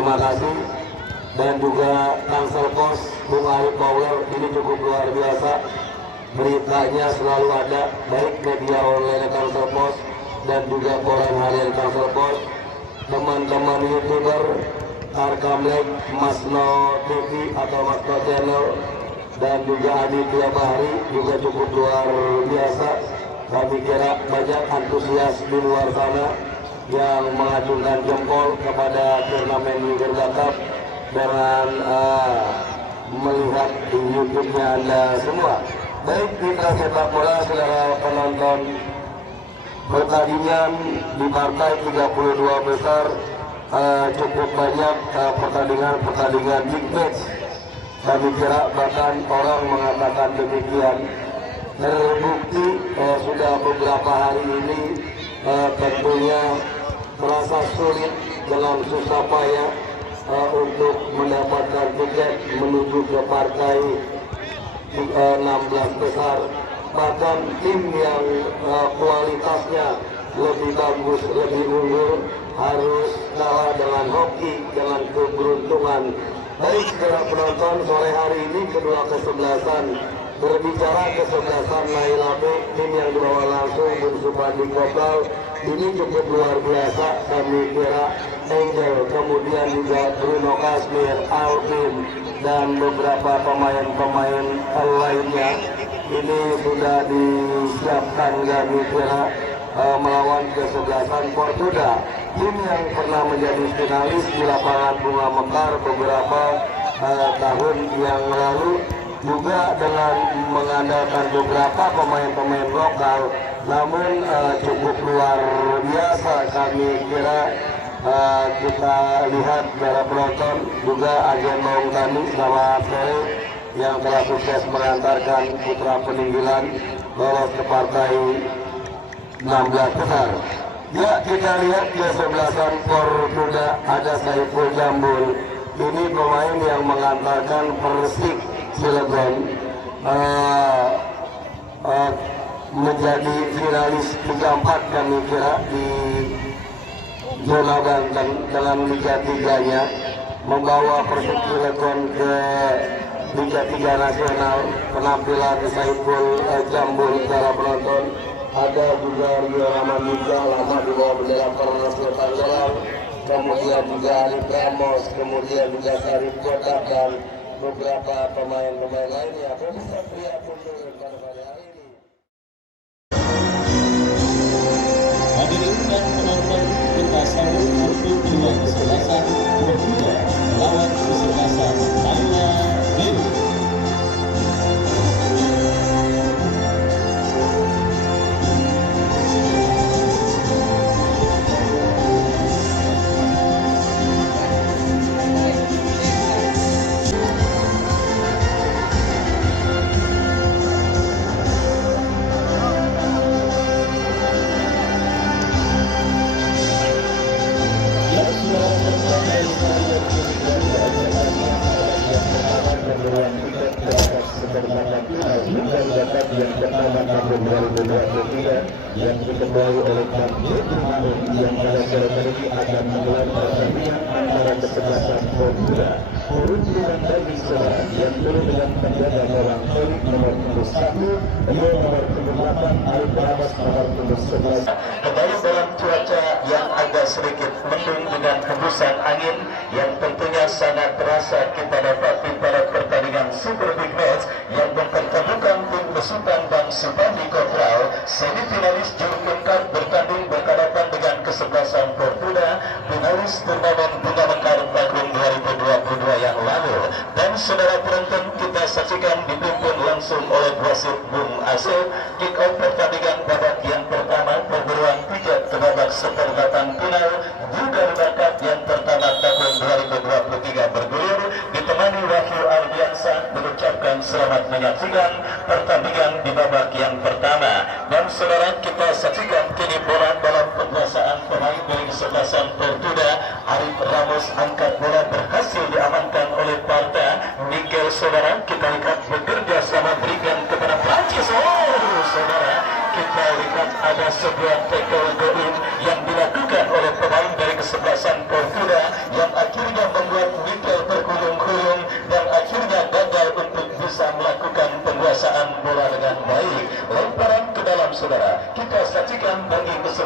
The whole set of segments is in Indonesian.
terima kasih. Dan juga Tangsel Pos Bung Arif Power, ini cukup luar biasa, beritanya selalu ada, baik media online Tangsel Pos dan juga koran harian Tangsel Pos, teman-teman youtuber Arkamlek, Masno TV atau Masno Channel, dan juga Aditya Bahri juga cukup luar biasa. Kami kira banyak antusias di luar sana yang mengacungkan jempol kepada turnamen Garuda Cup dengan melihat di YouTube-nya Anda semua. Baik mitra sepak bola, saudara penonton, pertandingan di partai 32 besar cukup banyak pertandingan big match. Kami kira bahkan orang mengatakan demikian. Terbukti sudah beberapa hari ini tentunya merasa sulit dengan susah payah untuk mendapatkan tiket menuju ke partai 16 besar. Bahkan tim yang kualitasnya lebih bagus, lebih unggul harus kalah dengan hoki, dengan keberuntungan. Baik saudara penonton, sore hari ini kedua kesebelasan. Berbicara kesebelasan Nailabe, tim yang dibawa langsung Bung Supandi Kopal, ini cukup luar biasa. Kami kira Angel, kemudian juga Bruno Kasmir, Alvin, dan beberapa pemain-pemain lainnya ini sudah disiapkan. Kami kira melawan kesebelasan Portugal, tim yang pernah menjadi finalis di lapangan Bunga Mekar beberapa tahun yang lalu, juga dengan mengandalkan beberapa pemain-pemain lokal, namun cukup luar biasa. Kami kira kita lihat para penonton, juga agen Maung Tani selamat sore yang telah sukses mengantarkan putra peninggalan lolos ke partai 16 besar. Ya, kita lihat kesebelasan Portugal, ada Saiful Jambul. Ini pemain yang mengantarkan Persik Cilegon menjadi finalis 34 kami kira di zona Banten dengan Liga 3-nya, membawa Persik Cilegon ke Liga 3 nasional. Penampilan Saiful Jambul para penonton. Ada juga Rio Ramadika, lama di bawah bendera Pernas Tanggerang, kemudian juga Alif Ramos, kemudian juga Sarif Kotak, dan beberapa pemain-pemain lainnya. Pemirsa pria mundur pada hari ini. Hadirin dan penonton, kita sambut untuk dua kesebelasan Portugal melawan kesebelasan Thailand. Yang diketahui oleh Kapten yang pada sore hari akan menggelar pertandingan antara kesebelasan Portugal. Peruntungan bagi saudara yang turun dengan penjaga gawang Felix nomor 21, Rio nomor 28, Alif Ramos nomor 11. Kembali dalam cuaca yang agak sedikit mendung dengan hembusan angin yang tentunya sangat terasa kita dapati pada pertandingan Super Big Match yang mempertemukan tim besutan Bang Supandi Kopral. Semifinalis juru keempat bertanding berhadapan dengan kesebelasan Portugal, finalis turnamen Bunga Mekar tahun 2022 yang lalu. Dan saudara penonton, kita saksikan dipimpin langsung oleh wasit Bung Asep. Kick off pertandingan babak yang pertama, perburuan tiket ke babak seperempat final Garuda Cup yang pertama tahun 2023 bergulir. Ditemani Wahyu Ardiansa mengucapkan selamat menyaksikan pertandingan di babak yang pertama. Dan saudara, kita saksikan kini bola dalam penguasaan pemain dari kesebelasan Portugal. Alif Ramos angkat bola berhasil diamankan oleh Parta. Miguel saudara, kita lihat bekerja sama berikan kepada Prancis. Oh saudara, kita lihat ada sebuah tackle goal yang dilakukan oleh pemain dari kesebelasan Portugal yang akhirnya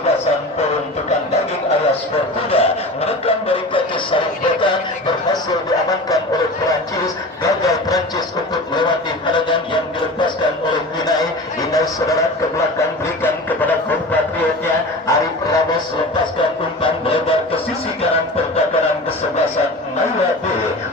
kesebelasan peruntukan daging alias Fortuna menekan dari kaki Sarip Bota berhasil diamankan oleh Perancis. Gagal Perancis untuk melewati halangan yang dilepaskan oleh Inai. Inai saudara ke belakang berikan kepada kompatriotnya Arif Ramos, lepaskan umpan melebar ke sisi kanan pertahanan kesebelasan Naila B,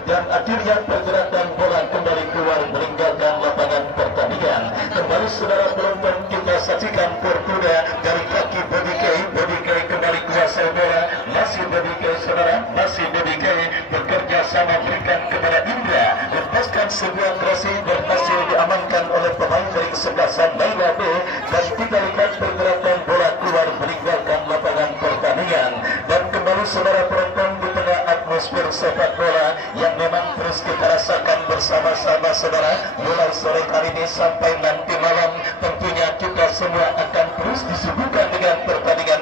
dan akhirnya pergerakan bola kembali keluar meninggalkan lapangan pertandingan. Kembali saudara penonton kita saksikan Fortuna dari kaki Bodi Kay kembali kuasai bola, masih Bodi Kay saudara, masih Bodi Kay bekerja sama berikan kepada Indra, lepaskan sebuah crossing berhasil diamankan oleh pemain dari kesebelasan Naila B, dan kita lihat pergerakan bola keluar meninggalkan lapangan pertandingan. Dan kembali saudara penonton di tengah atmosfer sepak bola yang memang terus kita rasakan bersama-sama saudara mulai sore hari ini sampai nanti malam, tentunya kita semua akan terus disuguhkan dengan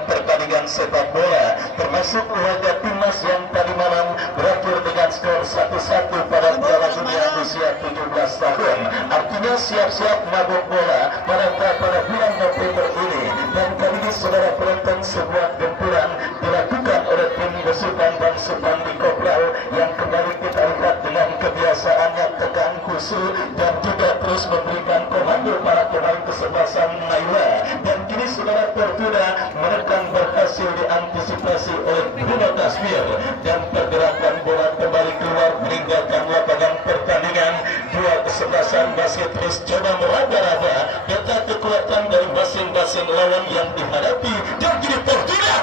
pertandingan sepak bola, termasuk laga timnas yang tadi malam berakhir dengan skor 1-1 pada Piala Dunia usia 17 tahun. Artinya siap-siap mabuk bola pada bulan November ini. Dan kali ini saudara penonton sebuah gempuran dilakukan oleh tim besutan dan Supandi Kopral yang kembali kita lihat dengan kebiasaannya tekan khusus dan juga terus memberikan komando para pemain kesebelasan Naila. Dan kini saudara Fortuna menekan berhasil diantisipasi oleh Bruno Tasmir, dan pergerakan bola kembali keluar meninggalkan lapangan pertandingan. Dua kesebelasan masih terus coba meraba-raba peta kekuatan dari masing-masing lawan yang dihadapi. Dan kini Fortuna,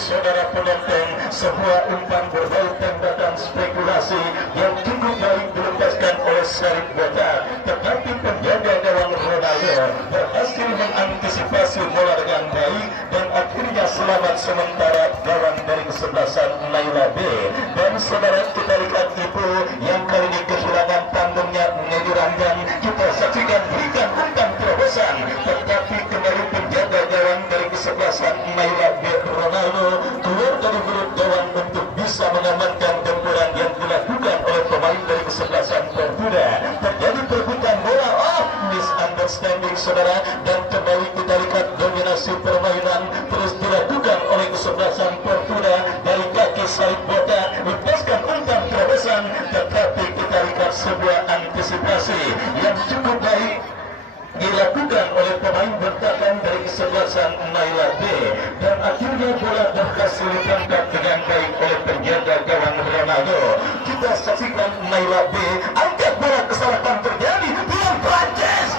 saudara penonton, sebuah umpan berbau tembakan spekulasi yang cukup baik dilepaskan oleh Sarip Bota, tetapi penjaga gawang Ronaldo berhasil mengantisipasi bola dengan baik dan akhirnya selamat sementara gawang dari kesebelasan Naila B. Dan saudara kita lihat itu yang kali ini kehilangan tanggungnya Nedi Ranjan, kita saksikan berikan umpan terobosan, tetapi kembali penjaga gawang dari kesebelasan Naila B Ronaldo keluar dari mulut gawang untuk bisa mengamankan gempuran yang dilakukan oleh pemain dari kesebelasan Fortuna. Terjadi perebutan bola, misunderstanding saudara, dan kembali kita lihat dominasi permainan terus dilakukan oleh kesebelasan Fortuna dari kaki Sarip Bota, lepaskan umpan terobosan, tetapi kita lihat sebuah antisipasi yang cukup baik dilakukan oleh pemain bertahan dari kesebelasan Naila B, dan akhirnya bola berhasil ditangkap dengan baik oleh penjaga gawang Ronaldo. Kita saksikan Naila B angkat bola, kesalahan terjadi dengan Prancis.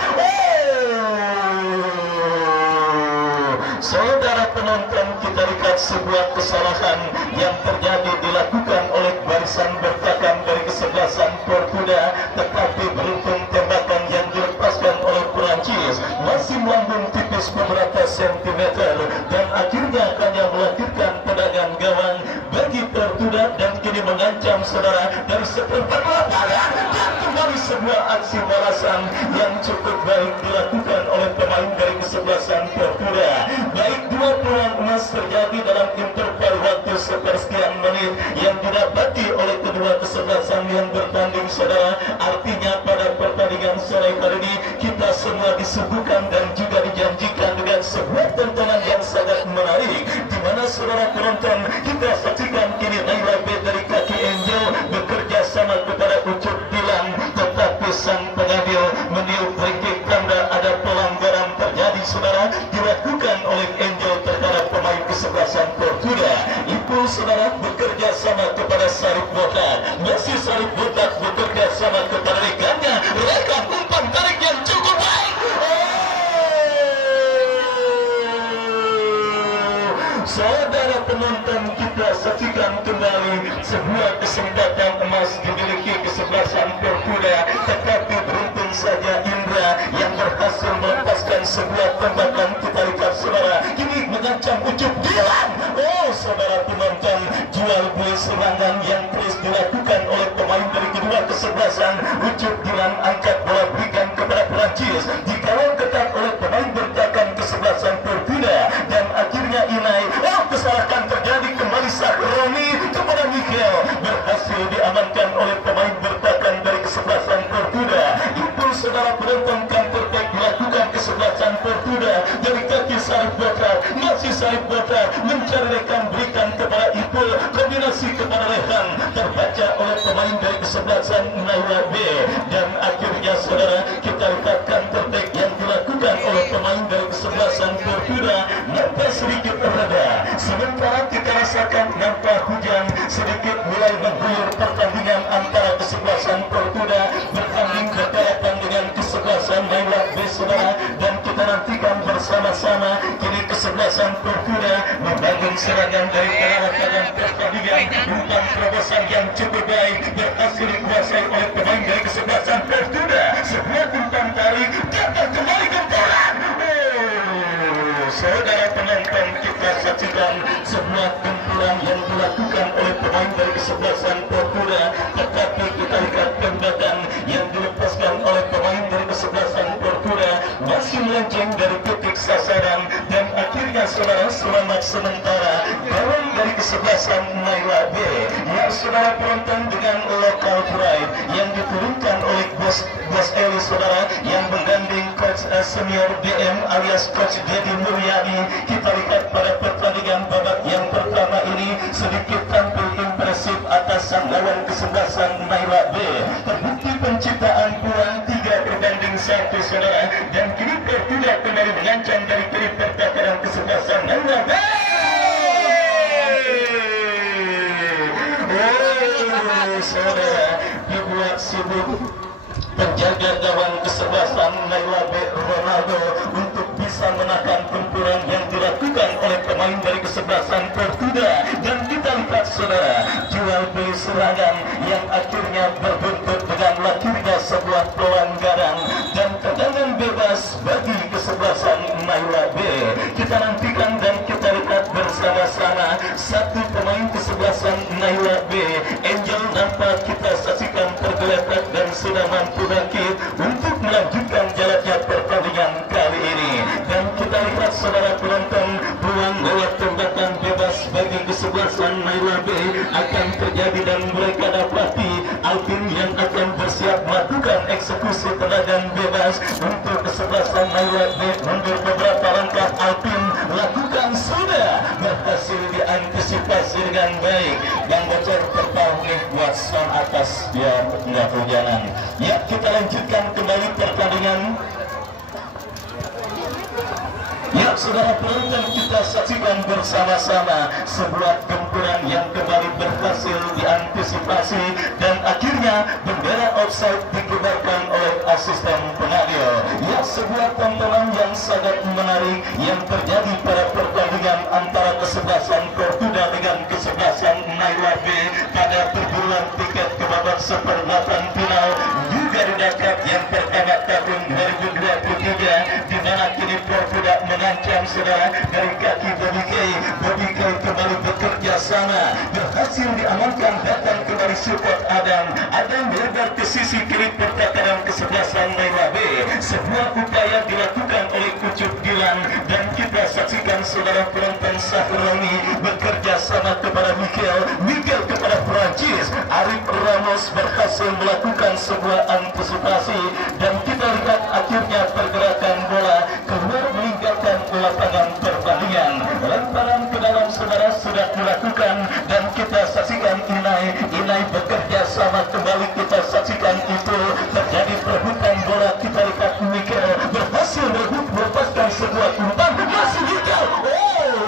Saudara penonton, kita lihat sebuah kesalahan yang terjadi dilakukan oleh barisan bertahan dari kesebelasan Fortuna, tetapi beruntung tembakan yang dilepaskan oleh Perancis masih melambung tipis beberapa sentimeter, dan akhirnya hanya melahirkan tendangan gawang bagi Fortuna, dan kini mengancam saudara dari seperempat lapangan. Dan kembali sebuah aksi balasan yang cukup baik dilakukan oleh pemain dari kesebelasan Fortuna. Baik dua peluang emas terjadi dalam interval waktu sepersekian menit yang didapati oleh kedua kesebelasan yang bertanding saudara. Artinya pada pertandingan sore kali ini kita semua disuguhkan dan juga dijanjikan dengan sebuah tontonan yang sangat menarik, di mana saudara penonton kita saksikan kini Naila B dari kaki Angel bekerja sama kepada Ucup Dilan, tetapi sang pengambil meniup free tanda ada pelanggaran terjadi saudara dilakukan oleh Angel terhadap pemain kesebelasan Fortuna. Itu saudara bekerja sama kepada Sarip Bota, masih Sarip Bota bekerja sama kepada rekannya, rekan umpan tarik yang cukup baik. Saudara penonton, kita saksikan kembali sebuah kesempatan emas dimiliki kesebelasan Fortuna, tetapi beruntung saja Indra yang berhasil melepaskan sebuah tembakan. Kita lihat saudara, ini mengancam Ucup Dilan. Saudara penonton, jual beli serangan yang terus dilakukan oleh pemain dari kedua kesebelasan. Ucup Dilan angkat bola berikan kepada Perancis, dikawal ketat oleh pemain bertahan kesebelasan Fortuna, dan akhirnya Inai, kesalahan terjadi kembali Sakroni kepada Mikel, berhasil diamankan oleh pemain bertahan dari kesebelasan Fortuna. Itu saudara penonton, counter attack dilakukan kesebelasan Fortuna dari kaki Sarip Bota, Haji Said Botar mencari rekan, berikan kepada Ipul, kombinasi kepada Rehan, terbaca oleh pemain dari kesebelasan Naila B. Dan akhirnya saudara, kita lihat counter attack yang dilakukan oleh pemain dari kesebelasan Portuda nampak sedikit reda. Sementara kita rasakan nampak hujan sedikit mulai mengguyur pertandingan antara kesebelasan Portuda bertanding berhadapan dengan kesebelasan Naila B saudara. Dan kita nantikan bersama-sama kini kesebelasan Portuda membangun serangan dari pengawasan pertandingan. Umpan terobosan yang cukup baik berhasil dikuasai oleh pemain dari kesebelasan Portuda. Sebuah umpan tarik datang kembali ke bola. Saudara penonton, kita saksikan sebuah gempuran yang dilakukan oleh pemain dari kesebelasan Portuda, tetapi kita lihat tembakan yang dilepaskan oleh pemain dari kesebelasan Portuda masih melenceng dari titik sasaran. Dan akhirnya saudara, selamat sementara gawang dari kesebelasan Naila B. Ya saudara penonton, dengan local pride yang diturunkan oleh Bos Eli saudara, yang menggandeng coach senior DM alias coach Dedi Mulyadi. Kita lihat pada pertandingan babak yang pertama ini sedikit tampil impresif atas sang lawan kesebelasan Naila B. Terbukti penciptaan peluang 3-1 saudara. Dan kini Portuda kembali mengancam dari kiri pertahanan kesebelasan Naila B. Saudara, dibuat sibuk penjaga gawang kesebelasan Naila B Ronaldo untuk bisa menahan gempuran yang dilakukan oleh pemain dari kesebelasan Portuda. Dan kita lihat saudara, jual beli serangan yang akhirnya berbuntut dengan lahirnya sebuah pelanggaran dan tendangan bebas bagi kesebelasan Naila B. Kita nantikan dan kita lihat bersama-sama satu pemain kesebelasan Naila B, Angel, nampak kita saksikan tergeletak dan sudah mampu bangkit untuk melanjutkan jalannya pertandingan kali ini. Dan kita lihat saudara penonton, peluang lewat tembakan bebas bagi kesebelasan Naila B akan terjadi dan mereka dapati Alvin yang akan bersiap melakukan eksekusi tendangan bebas untuk kesebelasan Naila B. Mundur beberapa langkah, Alvin lakukan sudah berhasil diantisipasi dengan baik dan bocor terpaut buat son atas biar tidak hujanan. Ya, kita lanjutkan kembali pertandingan. Ya, saudara penonton, kita saksikan bersama-sama sebuah gempuran yang kembali berhasil diantisipasi dan akhirnya bendera offside dikibarkan oleh asisten pengadil. Ya, sebuah tontonan yang sangat menarik yang terjadi pada pertandingan antara kesebelasan Portuda dengan kesebelasan Naila B pada perburuan tiket ke babak seperempat final juga didapat yang pertama tahun 2023, di mana kini Portuda mengancam saudara dari kaki Bobby K kembali bekerja sama, berhasil diamankan, datang kembali support Adam melebar ke sisi kiri pertahanan kesebelasan Naila B. Sebuah upaya dilakukan oleh Kucup Gilang dan kita saksikan saudara penonton Sahroni bekerja sama kepada Miguel kepada Prancis. Arif Ramos berhasil melakukan sebuah antisipasi dan kita lihat akhirnya pergerakan bola keluar meninggalkan lapangan pertandingan. Lemparan ke dalam saudara sudah dilakukan dan kita saksikan Inai bekerja sama kembali. Kita saksikan itu terjadi perebutan bola. Kita lihat Miguel berhasil melepaskan sebuah umpan, masih Miguel.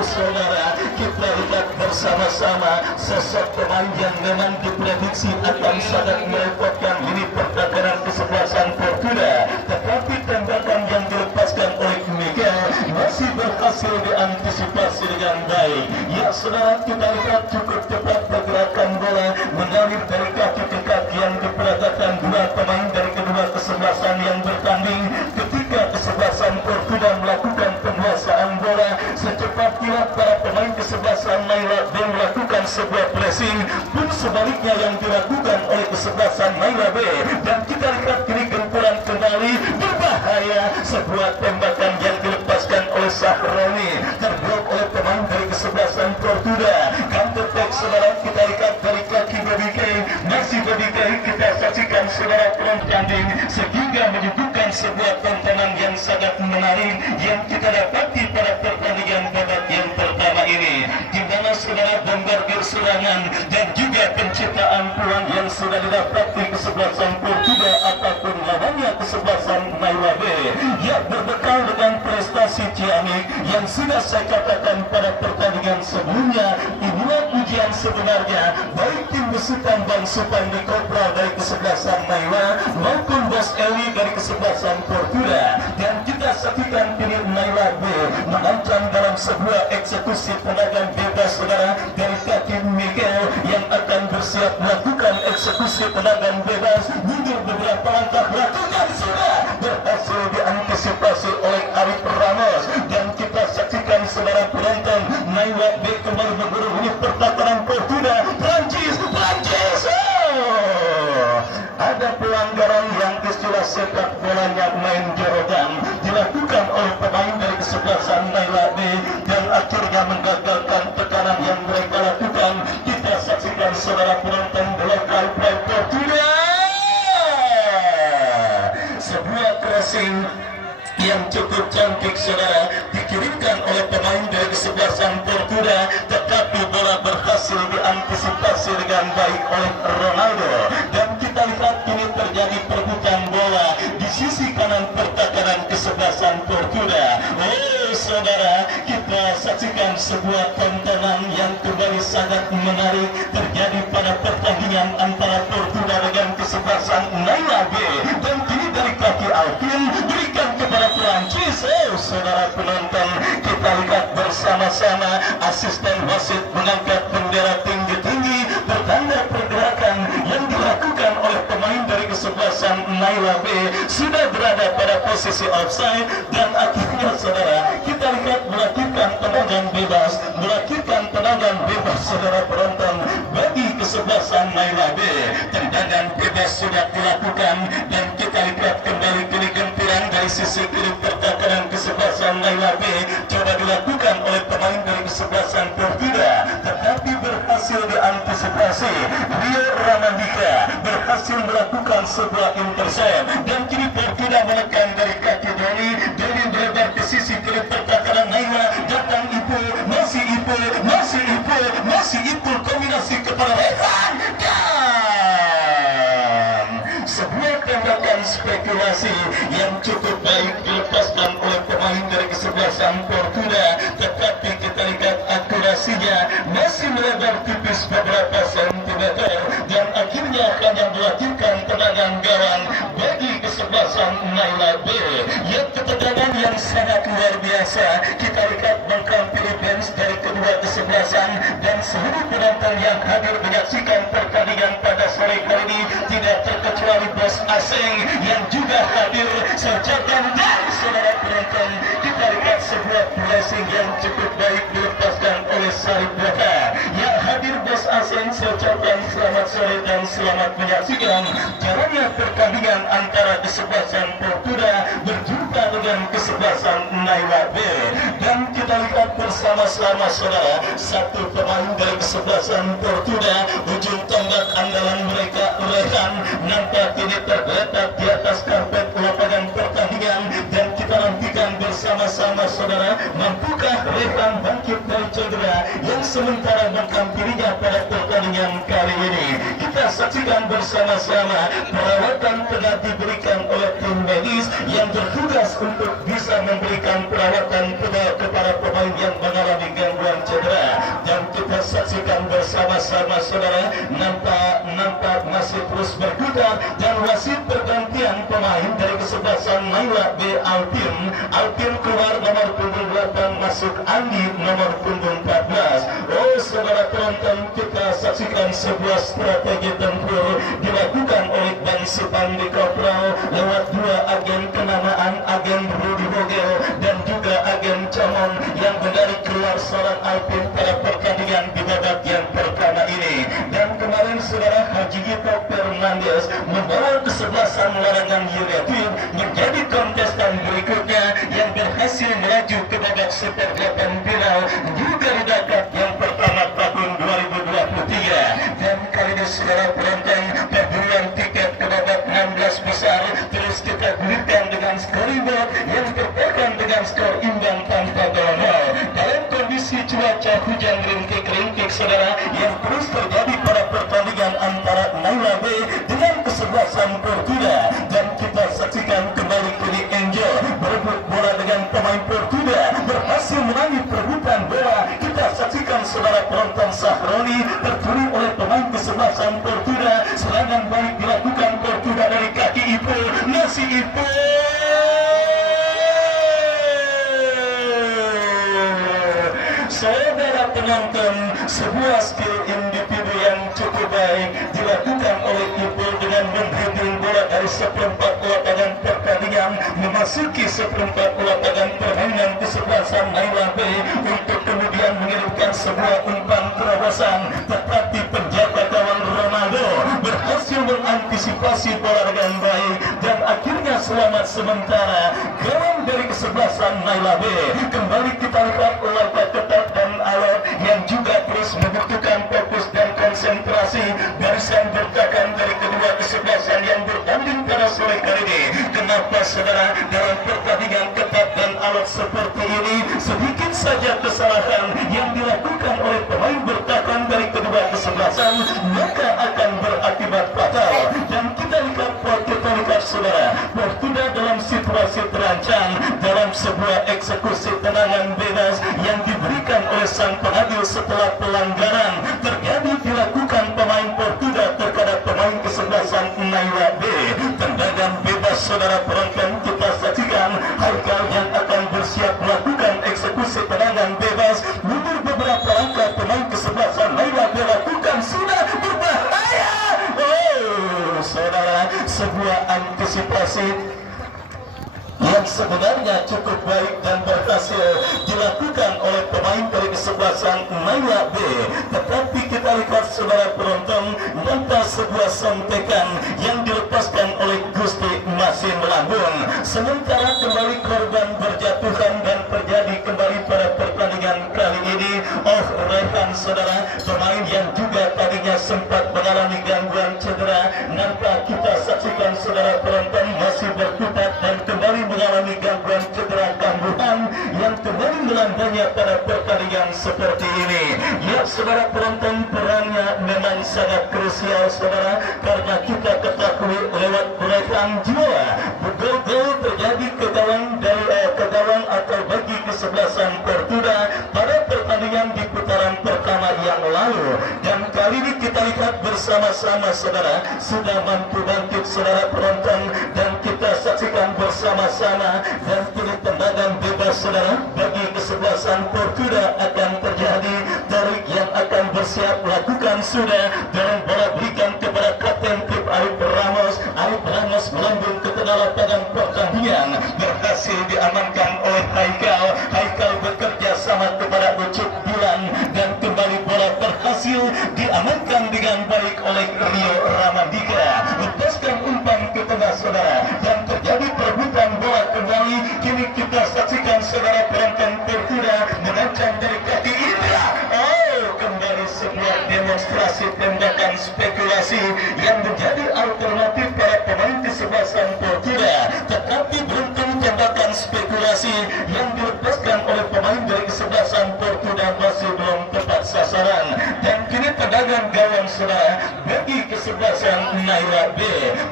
Saudara, kita lihat bersama-sama sosok pemain yang memang diprediksi akan sangat merepotkan ini pertahanan kesebelasan Portuda, tetapi tembakan yang dilepaskan oleh Miguel masih berhasil diantisipasi dengan baik. Ya saudara, kita lihat cukup cepat pergerakan bola mengalir dari kaki ke kaki yang diperagakan dua pemain dari kedua kesebelasan yang bertanding. Ketika kesebelasan Portuda melakukan penguasaan bola, secepat kilat para pemain kesebelasan Naila B melakukan sebuah pressing, pun sebaliknya yang dilakukan oleh kesebelasan Naila B. Dan kita lihat kini gempuran kembali berbahaya, sebuah tembakan yang dilepaskan oleh Sahroni terblok oleh pemain dari kesebelasan Portuda. Counter attack saudara, kita lihat dari kaki Bobby K, masih Bobby K, kita saksikan saudara pelontanding sehingga menyuguhkan sebuah tontonan yang sangat menarik yang kita dapati pada pertandingan babak yang serangan dan juga penciptaan peluang yang sudah didapat di kesebelasan Portugal ataupun lawannya kesebelasan Naila B. Ya, berbekal dengan prestasi ciamik yang sudah saya katakan pada pertandingan sebelumnya, inilah ujian sebenarnya baik tim besutan Bang Supandi Kopra dari kesebelasan Naila maupun Bos Eli dari kesebelasan Portugal. Dan kita saksikan kini Naila B mengancam dalam sebuah eksekusi tendangan bebas saudara dari kaki Miguel yang akan bersiap melakukan eksekusi tendangan bebas. Mundur beberapa langkah, lakukan sudah berhasil diantisipasi oleh Arif Ramos. Dan kita saksikan saudara penonton, Naila B kembali berburu unit pertahanan Portugal. Prancis. Ada pelanggaran yang istilah sepak bolanya main jorogan dilakukan oleh pemain dari kesebelasan Naila B dan akhirnya menggagalkan tekanan yang mereka lakukan. Kita saksikan saudara penonton lokal play Portugal. Sebuah crossing yang cukup cantik saudara dikirimkan oleh pemain dari kesebelasan Portugal, tetapi bola berhasil diantisipasi dengan baik oleh Ronaldo. Dan kita lihat kini terjadi perebutan bola di sisi kanan pertahanan kesebelasan Portugal. Oh saudara, kita saksikan sebuah tontonan yang kembali sangat menarik terjadi pada pertandingan antara Portugal dengan kesebelasan Naila B. Dan kini dari kaki Alvin berikan kepada Prancis. Oh saudara penonton, kita lihat bersama-sama asisten wasit mengangkat bendera tinggi-tinggi bertanda pergerakan yang dilakukan oleh pemain dari kesebelasan Naila B sudah berada pada posisi offside. Dan akhirnya saudara kita lihat melakukan tendangan bebas saudara penonton bagi kesebelasan Naila B. Tendangan bebas sudah dilakukan dan kita lihat kembali kini gempuran dari sisi kiri pertahanan kesebelasan Naila B coba dilakukan oleh pemain dari kesebelasan Portugal, tetapi berhasil diantisipasi. Rio Ramandika berhasil melakukan sebuah intercept dan kini Portugal menekan dari kaki Doni melebar ke sisi kiri pertahanan Naila. Datang Ipul, masih Ipul kombinasi kepada Evan dan sebuah tembakan spekulasi yang cukup baik dilepaskan oleh pemain dari kesebelasan Portugal, tetapi kita lihat akurasinya masih melebar tipis beberapa sentimeter dan akhirnya hanya melakukan tendangan gawang bagi kesebelasan Naila B. Ya, ketegangan yang sangat luar biasa kita lihat mengkampiri bench dari kedua kesebelasan dan seluruh penonton yang hadir menyaksikan pertandingan pada sore kali ini, tidak terkecuali bos asing yang juga hadir serjakan. Dan saudara penonton, kita lihat sebuah blessing yang cukup baik dilepaskan oleh Sarip Bota. Yang hadir bos asing serjakan selamat sore dan selamat menyaksikan jalannya pertandingan antara kesebelasan Portugal berjumpa dengan kesebelasan Naila B. Dan kita lihat bersama-sama saudara, satu pemain dari kesebelasan Portugal, ujung tombak andalan mereka Rehan nampak ini tergeletak di atas karpet lapangan pertandingan. Dan kita nantikan bersama-sama saudara, mampukah Rehan bangkit dari cedera yang sementara menghampirinya pada pertandingan kali ini. Kita saksikan bersama-sama perawatan telah diberikan oleh tim medis yang bertugas untuk bisa memberikan perawatan kepada pemain yang mengalami gangguan cedera. Dan kita saksikan bersama-sama saudara, nampak masih terus berkutat dan wasit pergantian pemain dari kesebelasan Naila B. Alpin keluar nomor punggung 8, masuk Andi nomor punggung 14. Oh saudara penonton, kita saksikan sebuah strategi tempur dilakukan oleh Bang Supandi Kopral lewat dua agen kenamaan, agen Rudi Bogel dan juga agen Camon yang menarik keluar seorang Alpin pada pertandingan di babak yang pertama ini. Dan kemarin saudara Haji Gito Fernandes membawa kesebelasan Larangan United menjadi kontestan berikutnya yang berhasil melaju ke babak Super 8 final juga di Dakar yang pertama tahun 2023. Dan kali ini saudara penonton, perburuan tiket ke babak 16 besar terus kita gulirkan dengan scoreboard yang tertekan dengan skor imbang tanpa gol. Dalam kondisi cuaca hujan rintik-rintik saudara yang terus terjadi pada pertandingan antara Naila B dengan kesebelasan Portugal, dan kita saksikan kembali kini Angel berebut bola dengan pemain Portugal berhasil menangi perebutan bola. Kita saksikan saudara penonton Sahroni tertulis oleh pemain kesebelasan Portugal. Serangan baik dilakukan Portugal dari kaki Ipul, nasi Ipul. Saudara penonton, sebuah skill individu yang cukup baik dilakukan oleh Ipul dengan mendribbling bola dari seperempat lapangan pertandingan memasuki seperempat lapangan permainan kesebelasan Naila B untuk kemudian mengirimkan sebuah umpan terobosan, tetapi penjaga gawang Ronaldo berhasil mengantisipasi bola dengan baik dan akhirnya selamat sementara. Gawang dari kesebelasan Naila B kembali kita lihat laga ketat dan alot yang juga terus membutuhkan fokus dan konsentrasi. Barisan bertahan dari kedua kesebelasan yang bertanding pada sore kali ini. Kenapa saudara dalam pertandingan ketat dan alot seperti ini sedikit saja kesalahan yang dilakukan oleh pemain bertahan dari kedua kesebelasan maka akan berakibat fatal. Dan kita lihat saudara, Portugal dalam situasi terancam dalam sebuah eksekusi tendangan bebas yang diberikan oleh sang pengadil setelah pelanggaran terjadi dilakukan pemain Portugal terhadap pemain kesebelasan Naila B. Tendangan bebas saudara penonton, kita saksikan Haikal yang akan bersiap melakukan eksekusi tendangan bebas. Mundur beberapa langkah pemain kesebelasan Naila B lakukan, sudah berbahaya. Oh saudara, sebuah antisipasi yang sebenarnya cukup baik dan berhasil dilakukan oleh pemain dari kesebelasan Naila B. Tetapi kita lihat saudara penonton, tanpa sebuah sontekan yang dilepaskan oleh Gusti masih melambung. Sementara kembali korban berjatuhan dan terjadi kembali pada pertandingan kali ini. Oh Rehan saudara, pemain yang juga tadinya sempat mengalami gangguan cedera, nampak kita saksikan saudara penonton masih berkutat dan kembali mengalami gangguan cedera kambuhan yang kembali melandanya pada pertandingan seperti ini. Ya saudara penonton, perannya memang sangat krusial saudara, karena kita ketahui lewat rekam jiwa gol-gol terjadi ke gawang atau bagi kesebelasan Portugal pada pertandingan di putaran pertama yang lalu. Dan kali ini kita lihat bersama-sama saudara sudah mampu bangkit saudara penonton, dan kita saksikan bersama-sama. Dan kini tendangan bebas saudara bagi kesebelasan Portugal akan terjadi. Tarik yang akan bersiap lakukan sudah, dan bola berikan kepada kapten klub Arif Ramos. Arif Ramos melambung ke tengah lapangan pertandingan, berhasil diamankan oleh Haikal. Haikal bekerja sama kepada Ucup Bulan, dan kembali bola berhasil diamankan dengan baik oleh Rio Ramandika. Lepaskan umpan ke tengah saudara, dan terjadi perebutan bola kembali. Kini kita saksikan saudara penonton Portugal mengancam dari kaki Indra. Oh, kembali sebuah demonstrasi tembakan spekulasi yang menjadi alternatif para pemain kesebelasan Portugal. Tetapi beruntung tembakan spekulasi yang dilepaskan oleh pemain dari kesebelasan Portugal masih belum tepat sasaran. Dan kini tendangan gawang saudara bagi kesebelasan Naila B.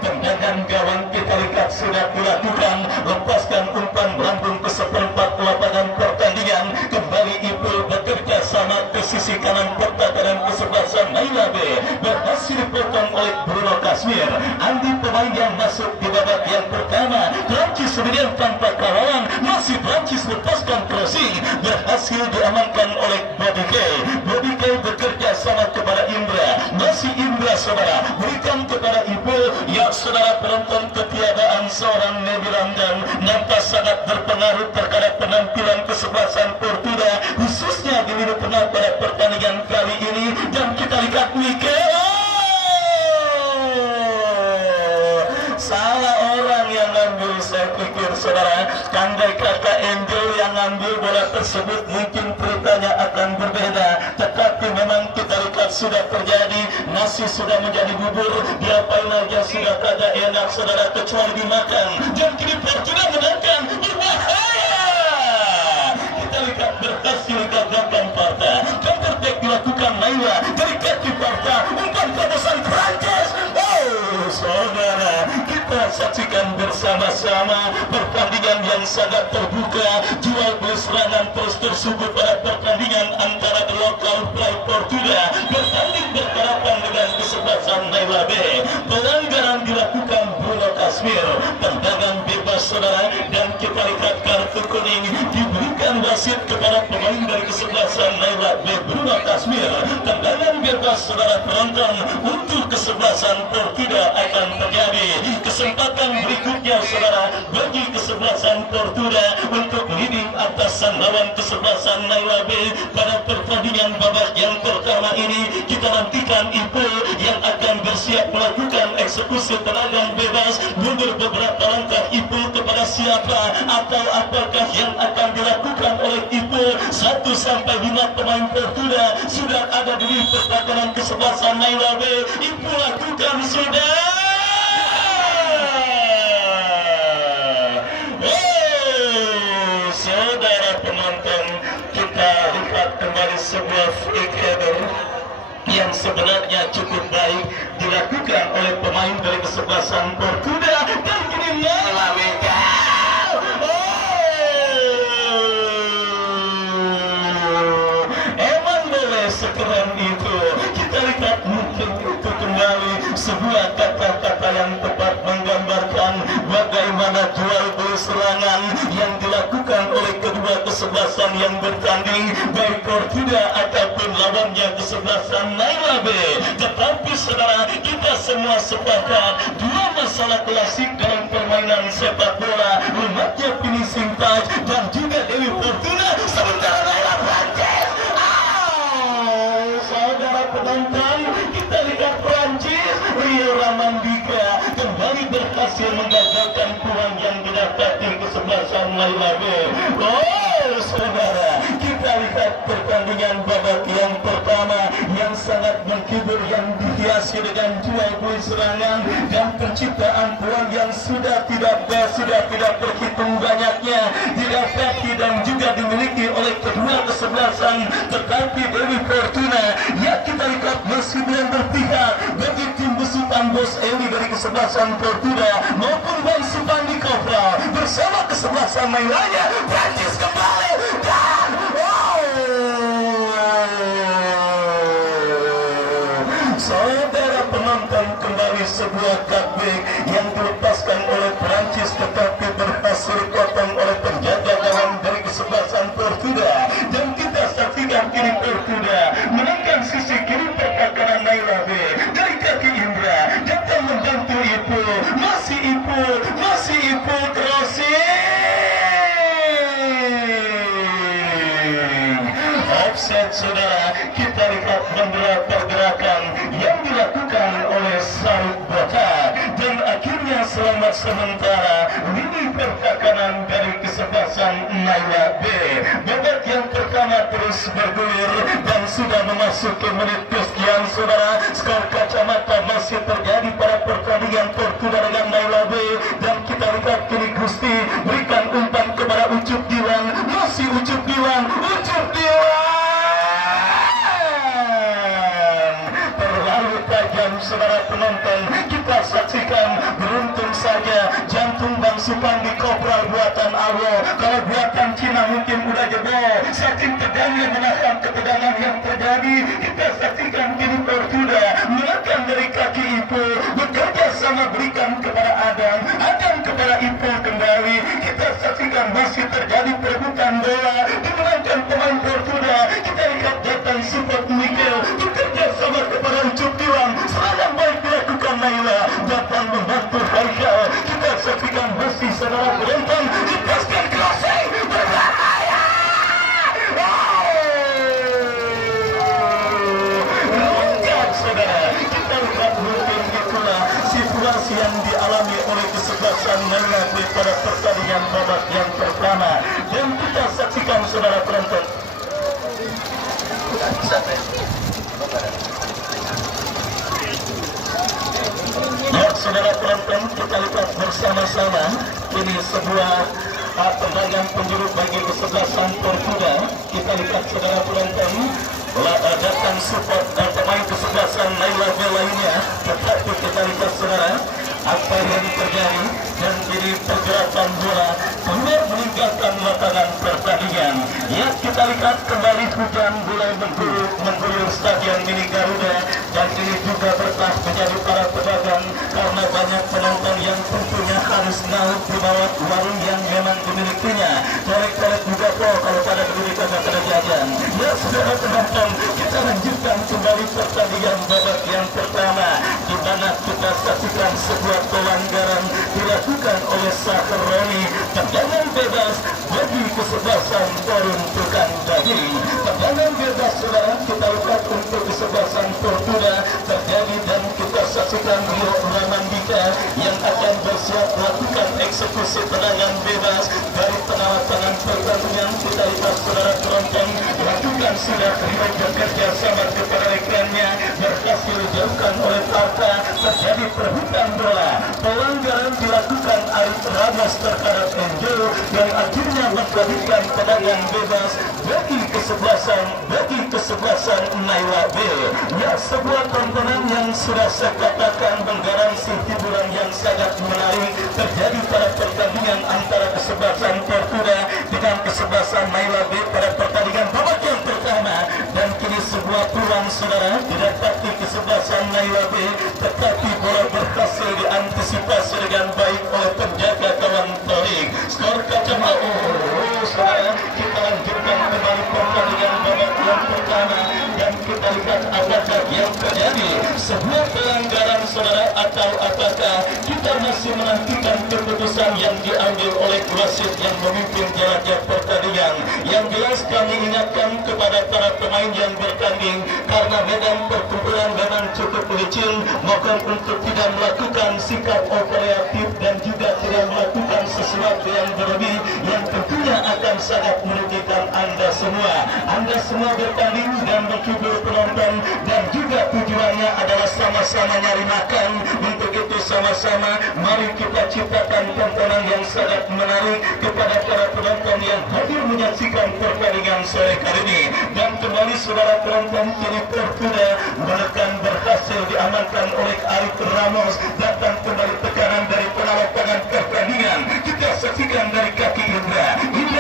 Tendangan gawang kita lihat sudah dilakukan, lepaskan umpan melambung ke seperempat lapangan pertandingan. Kembali Ipul bekerja sama ke sisi kanan pertahanan kesebelasan Naila B, berhasil dipotong oleh Bruno Kasmir. Andi pemain yang masuk di babak yang pertama, Prancis kemudian tanpa kawalan, masih Prancis lepaskan crossing, berhasil diamankan oleh Bobby Kay. Bobby Kay bekerja sama kepada Indra, masih Indra saudara berikan kepada Ipul. Ya saudara penonton, ketiadaan seorang Nebi Ramdan nampak sangat berpengaruh terhadap penampilan kesebelasan Portugal, khususnya di lini tengah pada pertandingan kali ini. Dan kita lihat Mikel, salah orang yang ngambil, saya pikir saudara, Kandai kakak Angel yang ngambil bola tersebut, mungkin ceritanya akan berbeda. Tetapi memang kita lihat sudah terjadi, nasi sudah menjadi bubur, diapain aja sudah kagak enak saudara kecuali dimakan. Dan kini Portugal menangkan, berbahaya. Kita lihat berhasil belakang Parta. Counter attack dilakukan Naila dari kaki Parta. Umpan terobosan Prancis. Oh, saudara, kita saksikan bersama-sama pertandingan yang sangat terbuka. Jual beli serangan terus tersebut pada pertandingan antara lokal Play Portugal bertanding berhadapan dengan kesebelasan Naila B. Pelanggaran dilakukan Bruno Kasmir, tendangan bebas saudara, dan kita lihat kartu kuning diberikan wasit kepada pemain dari kesebelasan Naila B Bruno Kasmir. Tendangan bebas saudara penonton untuk kesebelasan Portugal akan terjadi. Kesempatan berikutnya saudara bagi kesebelasan Portugal untuk leading atasan lawan kesebelasan Naila B pada pertandingan babak yang pertama ini. Kita nantikan Ipo yang akan bersiap melakukan eksekusi tendangan bebas. Mundur beberapa langkah Ipo kepada siapa atau apakah yang akan dilakukan oleh Ipo. 1 sampai 5 pemain Portugal sudah ada di pertandingan kesebelasan Naila B. Ipo lakukan sudah. Saudara penonton, kita lihat kembali sebuah free yang sebenarnya cukup baik dilakukan oleh pemain dari kesebelasan Portugal, dan kini Naila mental. Emang boleh sekeren itu. Kita lihat mungkin itu kembali sebuah kata-kata yang tepat menggambarkan bagaimana jual beli serangan yang dilakukan oleh kedua kesebelasan yang bertanding, baik Portugal ataupun lawannya kesebelasan Naila B. Tetapi saudara, kita semua sepakat dua masalah klasik dalam permainan sepak bola, umatnya finishing touch dan juga Dewi Fortuna, sementara Naila Prancis. Saudara penonton, kita lihat Prancis, Rio Ramandika kembali berhasil menggagalkan peluang yang didapati kesebelasan Naila B. Oh saudara, kita lihat pertandingan babak yang pertama yang sangat menghibur, yang dihiasi dengan jual beli serangan dan penciptaan peluang yang sudah tidak terhitung banyaknya didapati dan juga dimiliki oleh kedua kesebelasan. Tetapi Dewi Fortuna ya kita lihat masih belum berpihak bagi tim besutan Bos Eli dari kesebelasan Portugal maupun Bang Supandi Kopral bersama kesebelasan lainnya. Prancis kembali dan saudara penonton, kembali sebuah cutback yang dilepaskan oleh Prancis tetapi berhasil dipotong oleh penjaga gawang dari kesebelasan Portugal, dan kita saksikan kini Portugal menangkan sisi kiri perkakaran Naila B dari kaki Indra datang membantu Ipo, masih Ipo crossing offset saudara. Kita lihat beberapa pergerakan yang dilakukan oleh Saruk Bota dan akhirnya selamat sementara lini perkakaran dari kesebelasan Naila B. Babak yang pertama terus bergulir dan sudah memasuki menit kesekian saudara. Skor kacamata masih terjadi pada pertandingan Portugal dengan Naila B, dan kita lihat kini Gusti berikan umpan kepada Ucup Diwan, masih Ucup Diwan terlalu tajam saudara penonton. Kita saksikan beruntung saja jantung Bang Supandi Kopral buatan Allah. Kalau buatan Cina mungkin udah jebol, saking tegangnya menahan ketegangan yang terjadi. Kita saksikan kini Portugal menekan dari kaki Ipo, bekerja sama berikan kepada Adam kepada Ipo kembali. Kita saksikan masih terjadi perebutan bola dimenangkan pemain Portugal. Kita lihat datang support Mikel bekerja sama kepada Ucup Diwan, serangan baik dilakukan Naila datang membantu Haikal. Kita saksikan masih saudara penonton lepaskan crossing berbahaya. Loncat saudara. Kita lihat mungkin itulah situasi yang dialami oleh kesebelasan Naila pada pertandingan babak yang pertama, dan kita saksikan saudara penonton. Ya, saudara penonton, kita lihat bersama-sama ini sebuah tendangan penjuru bagi kesebelasan Portugal. Kita lihat saudara penonton, datang support pemain kesebelasan Naila B lainnya. Tetapi kita lihat saudara apa yang terjadi, dan jadi pergerakan bola keluar meninggalkan lapangan pertandingan. Ya, kita lihat kembali hujan mulai mengguyur Stadion Mini Garuda, dan ini juga berkah menjadi para pedagang karena banyak penonton yang tentunya harus naik di bawah warung yang memang dimilikinya. Korek-korek juga kalau pada pendidikan pada jajan. Ya, saudara penonton, kita lanjutkan kembali pertandingan babak yang pertama, di mana kita saksikan sebuah pelanggaran dilakukan oleh Sahroni. Tendangan bebas bagi kesebelasan peruntukan daging. Tendangan bebas saudara kita lihat untuk kesebelasan Portugal terjadi, dan kita saksikan Rio Ramandika yang akan bersiap melakukan eksekusi tendangan bebas dari pengawasan pertandingan. Kita lihat saudara penonton lakukan sudah Rio bekerja sama kepada rekannya, berhasil dijauhkan oleh Parta. Terjadi perebutan bola, pelanggaran dilakukan Arif Ramos terhadap Angel, yang akhirnya menjadikan tendangan bebas bagi kesebelasan Naila B. Ya, sebuah tontonan yang sudah saya katakan menggaransi hiburan yang sangat menarik terjadi pada pertandingan antara kesebelasan Portugal dengan kesebelasan Naila B pada pertandingan babak yang pertama. Dan kini sebuah peluang saudara didapati kesebelasan Naila B, tetapi bola berhasil diantisipasi dengan baik oleh penjaga gawang Torik. Skor kacamata saudara, kita lanjutkan kembali pertandingan babak yang pertama, dan kita lihat apakah yang terjadi, sebuah pelanggaran saudara, atau apakah kita masih menantikan keputusan yang diambil oleh wasit yang memimpin jelajah pertandingan. Yang jelas kami ingatkan kepada para pemain yang bertanding, karena medan pertempuran memang cukup licin, mohon untuk tidak melakukan sikap operatif dan juga tidak melakukan sesuatu yang berlebih yang tentunya akan sangat merugikan Anda semua. Anda semua bertanding dan menghibur penonton, dan juga tujuannya adalah sama-sama nyari makan. Untuk itu sama-sama mari kita ciptakan tontonan yang sangat menarik kepada para penonton yang hadir menyaksikan pertandingan sore hari ini. Dan kembali saudara penonton, kini Portugal menekan berhasil diamankan oleh Arif Ramos. Datang kembali tekanan dari penalapangan pertandingan. Kita saksikan dari kaki Indra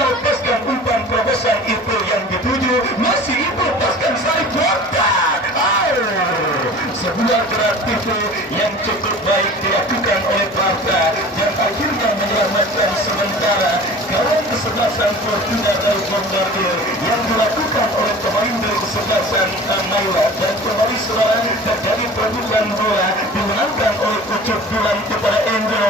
lepaskan umpan terobosan itu yang dituju, masih itu lepaskan Sarif Mokhtar. Sebuah kreatif yang cukup baik dilakukan oleh Barca, dan akhirnya menyelamatkan sementara gawang kesebelasan Portugal dari bombardir yang dilakukan oleh pemain dari kesebelasan Naila. Dan kembali saudara terjadi perebutan bola dimenangkan oleh Ucup Bulan kepada Angel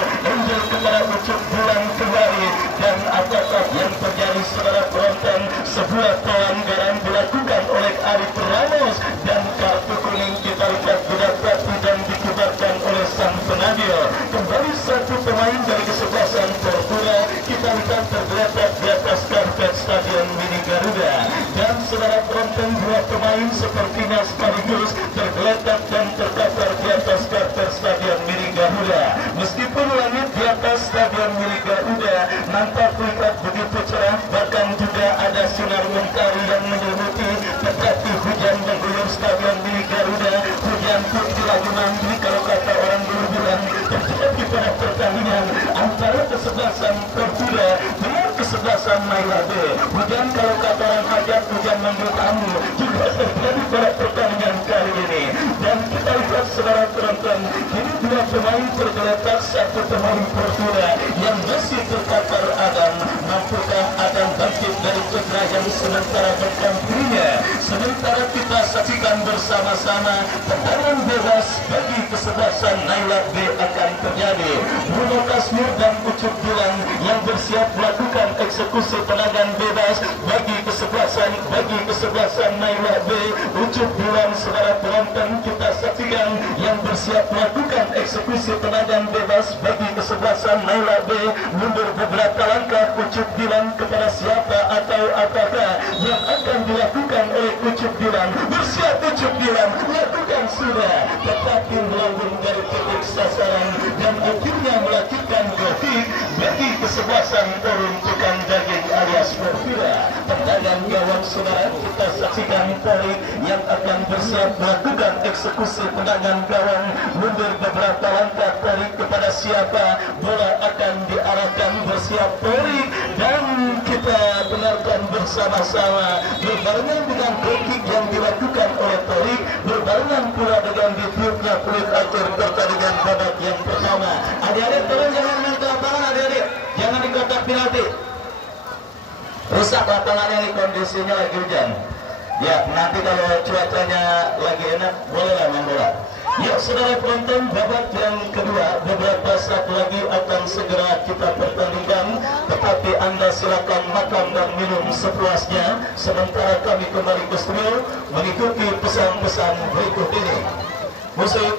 kepada Ucup Bulan kembali. Dan apakah yang terjadi saudara penonton, sebuah pelanggaran dilakukan oleh Arif Ramos, dan kartu kuning kita lihat didapati dan dikibarkan oleh sang pengadil. Kembali satu pemain dari kesebelasan Portugal kita lihat tergeletak di atas karpet Stadion Mini Garuda. Dan saudara penonton, dua pemain sepertinya sekaligus tergeletak dan terkapar di atas karpet Stadion Mini Garuda. Meskipun langit di atas Stadion Mini Garuda nampak terlihat begitu cerah, bahkan juga ada sinar mentari yang menyelimuti, tetapi hujan mengguyur Stadion Mini Garuda. Hujan putih lagi mandi kalau kata orang dulu bilang. Terjadi pada pertandingan antara kesebelasan Portugal dengan kesebelasan Naila B. Hujan kalau kata orang hajat, hujan manggil tamu juga terjadi pada pertandingan kali ini. Dan kita lihat saudara penonton, ini dua pemain tergeletak, satu pemain Portugal yang masih terkapar Adam. Mampukah Adam bangkit dari cedera yang sementara berkampungnya? Sementara kita saksikan bersama-sama tendangan bebas bagi kesebelasan Naila B akan terjadi. Bruno Kasmir dan Ucup Bulan yang bersiap melakukan eksekusi tendangan bebas bagi kesebelasan Naila B. Ucup Bulan saudara penonton kita saksikan yang bersiap melakukan eksekusi tendangan bebas bagi kesebelasan Naila B. mundur beberapa langkah Ucup Dilan kepada siapa atau apakah yang akan dilakukan oleh Ucup Dilan. Bersiap Ucup Dilan, lakukan sudah, tetapi melambung dari titik sasaran dan akhirnya melakukan grafik bagi kesebelasan peruntukan daging alias Porfira. Pertandingan gawang saudara, kita saksikan Polri yang akan bersiap melakukan eksekusi tendangan gawang. Mundur beberapa langkah Polri kepada siapa, bola akan diarahkan. Bersiap Polri dan kita benarkan bersama-sama berbarengan dengan kick yang dilakukan oleh Polri, berbarengan pula dengan ditiupnya peluit akhir pertandingan babak yang pertama. Adik-adik tolong jangan main ke lapangan, adik-adik jangan di kotak penalti, rusak lapangannya, ini kondisinya lagi hujan. Ya, nanti kalau cuacanya lagi enak bolehlah main bola. Ya, saudara penonton, babak yang kedua beberapa saat lagi akan segera kita pertandingkan, tetapi Anda silakan makan dan minum sepuasnya sementara kami kembali ke studio mengikuti pesan-pesan berikut ini. Musik